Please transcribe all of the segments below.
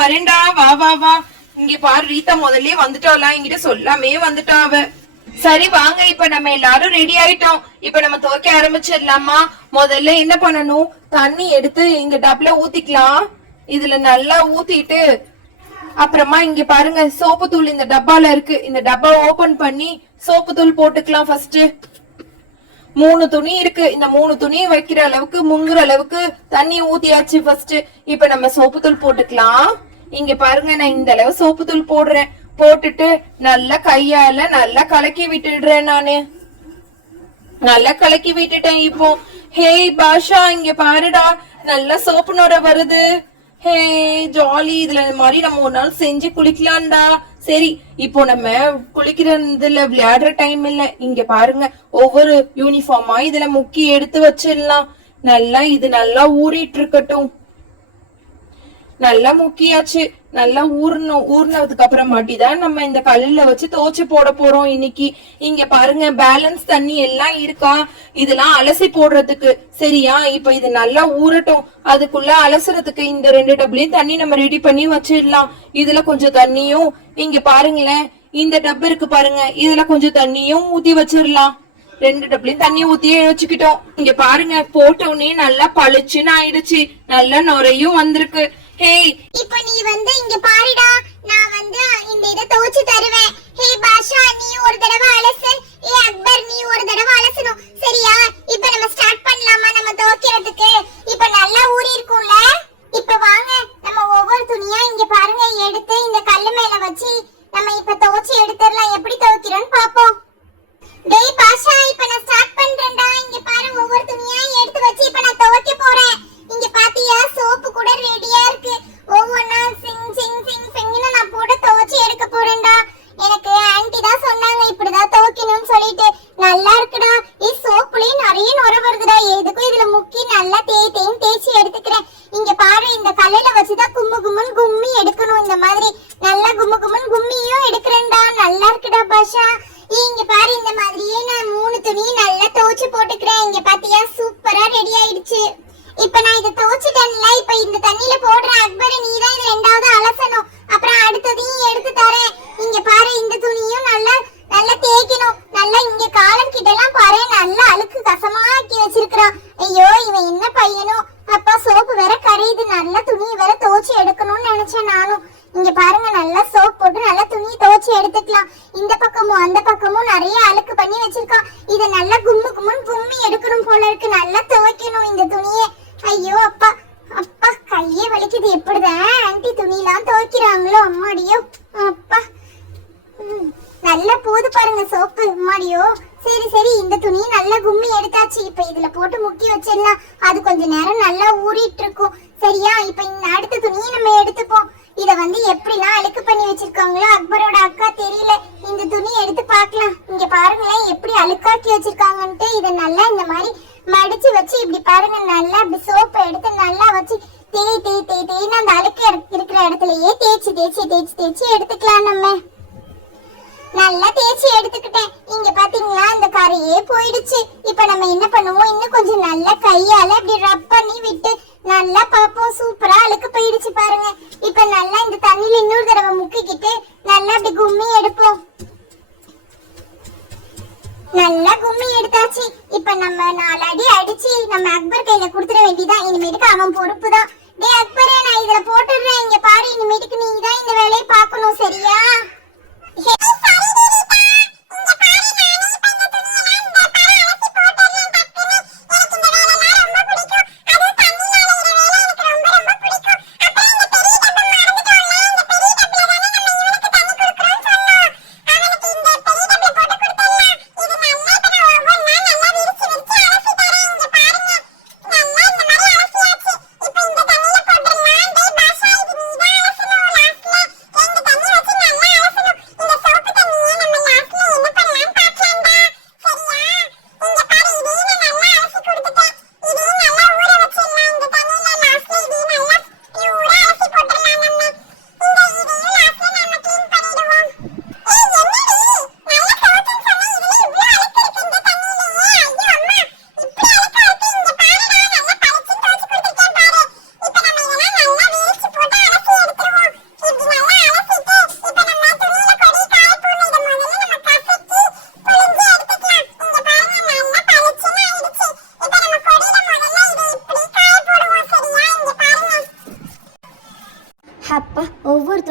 வரேன்டா, வா வா வா. இங்க பாரு, ரீதா முதல்ல வந்துட்டாளா, என்கிட்ட சொல்லாமே வந்துட்டா அவ. சரி வாங்க, இப்ப நம்ம எல்லாரும் ரெடி ஆயிட்டோம். இப்ப நம்ம துவைக்க ஆரம்பிச்சிடலாமா? முதல்ல என்ன பண்ணணும், தண்ணி எடுத்து இங்க டப்ல ஊத்திக்கலாம். இதுல நல்லா ஊத்திட்டு அப்புறமா இங்க பாருங்க, சோப்பு தூள் இந்த டப்பால இருக்கு. இந்த டப்பா ஓபன் பண்ணி சோப்பு தூள் போட்டுக்கலாம். ஃபர்ஸ்ட் 3 துணி இருக்கு. இந்த 3 துணி வைக்கிற அளவுக்கு முங்குற அளவுக்கு தண்ணி ஊத்தியாச்சு. ஃபர்ஸ்ட் இப்ப நம்ம சோப்பு தூள் போட்டுக்கலாம். இங்க பாருங்க, நான் இந்த அளவு சோப்பு தூள் போடுறேன். போட்டுட்டு நல்லா கையால நல்லா கலக்கி விட்டுடுறேன். நானு நல்லா கலக்கி விட்டுட்டேன். இப்போ ஹேய் பாஷா, இங்க பாருடா, நல்லா சோப்பு நுர வருது. ஹே ஜாலி, இதுல மாதிரி நம்ம ஒரு நாள் செஞ்சு குளிக்கலாம்டா. சரி, இப்போ நம்ம குளிக்கிறதுல விளையாடுற டைம் இல்ல. இங்க பாருங்க, ஒவ்வொரு யூனிஃபார்மா இதுல முக்கி எடுத்து வச்சிடலாம். நல்லா இது நல்லா ஊறிட்டு இருக்கட்டும். நல்லா முக்கியாச்சு. நல்லா ஊர்னதுக்கு அப்புறம் மாட்டிதான் நம்ம இந்த கல்லுல வச்சு துவைச்சு போட போறோம் இன்னைக்கு. இங்க பாருங்க, பேலன்ஸ் தண்ணி எல்லாம் இருக்கா, இதெல்லாம் அலசி போடுறதுக்கு. சரியா, இப்ப இது நல்லா ஊறட்டும். அதுக்குள்ள அலசுறதுக்கு இந்த 2 டப்லயும் தண்ணி நம்ம ரெடி பண்ணி வச்சிடலாம். இதுல கொஞ்சம் தண்ணியும், இங்க பாருங்களேன், இந்த டப் இருக்கு பாருங்க, இதுல கொஞ்சம் தண்ணியும் ஊத்தி வச்சிடலாம். 2 டப்லயும் தண்ணி ஊத்தியே வச்சுக்கிட்டோம். இங்க பாருங்க, போட்ட உடனே நல்லா பளிச்சுன்னு ஆயிடுச்சு. நல்லா நுரையும் வந்திருக்கு. ஹேய், இப்போ நீ இங்க பாருடா, நான் இந்த இத துவைச்சு தருவேன். ஹே பாஷா, நீ ஒரு தடவை அலசு. ஏ அக்பர், நீ ஒரு தடவை அலசணும். சரியா, இப்போ நம்ம ஸ்டார்ட் பண்ணலாமா நம்ம துவைக்கிறதுக்கு? இப்போ நல்லா ஊறி இருக்கும்ல. இப்போ வாங்க, நம்ம ஒவ்வொரு துணியா இங்க பாருங்க எடுத்து இந்த கல்லு மேல வச்சு நம்ம இப்ப துவைச்சு எடுத்துறலாம். எப்படி துவைக்கிறோம்னு பாப்போம். டேய் பாஷா, இப்போ நான் ஸ்டார்ட் பண்றேன்டா. இங்க பாரு, ஒவ்வொரு துணியா எடுத்து வச்சு இப்ப நான் துவைக்க போறேன். இங்க பாத்தியா, சோப்பு கூட ரெடியா இருக்கு. ஒவ்வொன்னா சிங் சிங் சிங் சிங்னு நான் போட்டு துவைச்சு எடுக்க போறேன்டா. எனக்கு ஆன்ட்டி தான் சொன்னாங்க இப்படிதான் துவைக்கணும்னு சொல்லிட்டு. நல்லா இருக்குடா. சோப்புலயும் நிறைய நுர வருதுடா. எதுக்கும் இதுல முக்கி நல்லா தேய்ச்சி எடுத்துக்கிறேன். இங்க பாரு, இந்த கல்லுல வச்சுதான் கும்மு கும்முன்னு கும்மி எடுக்கணும். இந்த மாதிரி நல்லா கும்மு கும்முன்னு கும்மியும் எடுக்கிறேன்டா. நல்லா இருக்குடா பாஷா. இங்க பாரு, இந்த மாதிரியே நான் 3 துணியும் நல்லா துவைச்சு போட்டுக்கிறேன். இங்க பாத்தியா, சூப்பரா ரெடி ஆயிடுச்சு. இப்ப நான் இத துவைச்சிட்டேன்ல, இப்ப இந்த தண்ணியில போடுறேன். அக்பர், நீ தான் இது 2வது அலசணும். அப்புறம் அடுத்ததையும் எடுத்து தரேன். இங்க பாரு, இந்த துணியும் நல்லா நல்லா தேய்க்கணும். நல்லா இங்க காலம் கிட்ட எல்லாம் பாரு, நல்லா அழுக்கு கசமா ஆக்கி வச்சிருக்கான். ஐயோ, இவன் என்ன பையனோ. அப்பா, சோப்பு வேற கரையுது. நல்லா துணியை வேற துவைச்சு எடுக்கணும்னு நினைச்சேன் நானும். இங்க பாருங்க, நல்லா சோப் போட்டு நல்லா துணியை துவைச்சு எடுத்துக்கலாம். இந்த பக்கமும் அந்த பக்கமும் நிறைய அழுக்கு பண்ணி வச்சிருக்கான். இத நல்லா கும்மு கும்முன்னு கும்மி எடுக்கணும் போல இருக்கு. நல்லா துவைக்கணும் இந்த துணியை. ஐயோ அப்பா, அப்பா கையே வலிக்குது. எப்படிதான் ஆன்ட்டி துணியெல்லாம் துவைக்கிறாங்களோ. அம்மாடியோ அப்பா, நல்லா போது பாருங்க சோப்பு. அம்மாடியோ. சரி சரி, இந்த துணியை நல்லா கும்மி எடுத்தாச்சு. இப்ப இதுல போட்டு முக்கி வச்சிடலாம். அது கொஞ்ச நேரம் நல்லா ஊறிட்டு இருக்கும். சரியா, இப்ப இந்த அடுத்த துணியை நம்ம எடுத்துப்போம். இத எப்படிலாம் அழுக்கு பண்ணி வச்சிருக்காங்களோ அக்பரோட அக்கா தெரியல. இந்த துணி எடுத்து பார்க்கலாம். இங்க பாருங்களேன், எப்படி அழுக்காக்கி வச்சிருக்காங்கன்ட்டு. இத நல்லா இந்த மாதிரி மடிச்சு வச்சு இப்படி பாருங்க, நல்லா அப்படி சோப்பை எடுத்து நல்லா வச்சு தேய்ன்னு அந்த அழுக்கு இருக்கிற இடத்துலயே தேய்ச்சி எடுத்துக்கலாம். நம்ம நல்லா தேய்ச்சி எடுத்துக்கிட்டேன். இங்க பாத்தீங்களா, இந்த கரையே போயிடுச்சு. இப்ப நம்ம என்ன பண்ணுவோம், இன்னும் கொஞ்சம் நல்லா கையால இப்படி ரப் பண்ணி விட்டு நல்லா பாப்போம். சூப்பரா அழுக்கு போயிடுச்சு பாருங்க. இப்ப நல்லா இந்த தண்ணியில இன்னொரு தடவை முக்கிக்கிட்டு நல்லா அப்படி கும்மி எடுப்போம். நல்லா கும்மி எடுத்தாச்சு. இப்ப நம்ம 4 அடி அடிச்சு நம்ம அக்பர் கையில குடுத்துட வேண்டியதான். இனிமேட்டுக்கு அவன் பொறுப்பு தான். டேய் அக்பரே, நான் இதுல போட்டுடுறேன். இங்க பாரு, இனிமேட்டுக்கு நீ தான் இந்த வேலையை பார்க்கணும். சரியா?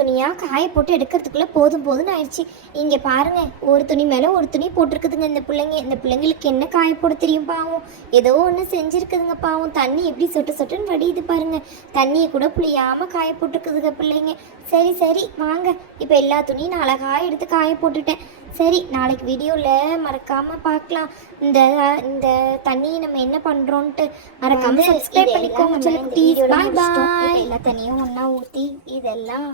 துணியாக காய போட்டு எடுக்கிறதுக்குள்ளே போதும்னு ஆயிடுச்சு. இங்கே பாருங்க, ஒரு துணி மேலே ஒரு துணி போட்டிருக்குதுங்க இந்த பிள்ளைங்களுக்கு என்ன காய போட தெரியும் பாவம். ஏதோ ஒன்று செஞ்சுருக்குதுங்க பாவம். தண்ணி எப்படி சொட்டுன்னு வடியுது பாருங்க. தண்ணியை கூட புளியாமல் காய போட்டிருக்குதுங்க பிள்ளைங்க. சரி வாங்க, இப்போ எல்லா துணியும் நான் அழகாக எடுத்து காய போட்டுட்டேன். சரி, நாளைக்கு வீடியோவில் மறக்காமல் பார்க்கலாம் இந்த இந்த தண்ணியை நம்ம என்ன பண்ணுறோன்ட்டு. மறக்காமல் சப்ஸ்கிரைப் பண்ணிக்கோங்க செல்லக்குட்டீஸ். பாய் பாய். எல்லா தண்ணியும் ஒன்றா ஊற்றி இதெல்லாம்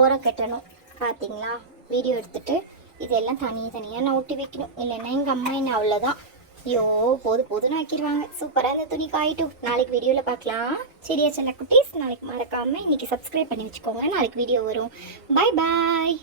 ஓரம் கட்டணும். பார்த்தீங்களா, வீடியோ எடுத்துட்டு இதெல்லாம் தனியாக நான் ஒட்டி வைக்கணும். இல்லைன்னா எங்கள் அம்மா என்ன அவ்வளோதான். ஐயோ, போதுன்னு ஆக்கிடுவாங்க. சூப்பராக இந்த துணி காயிட்டும். நாளைக்கு வீடியோவில் பார்க்கலாம். சரியா செல்லக்குட்டீஸ்? நாளைக்கு மறக்காமல் இன்றைக்கி சப்ஸ்கிரைப் பண்ணி வச்சுக்கோங்க. நாளைக்கு வீடியோ வரும். பாய் பாய்.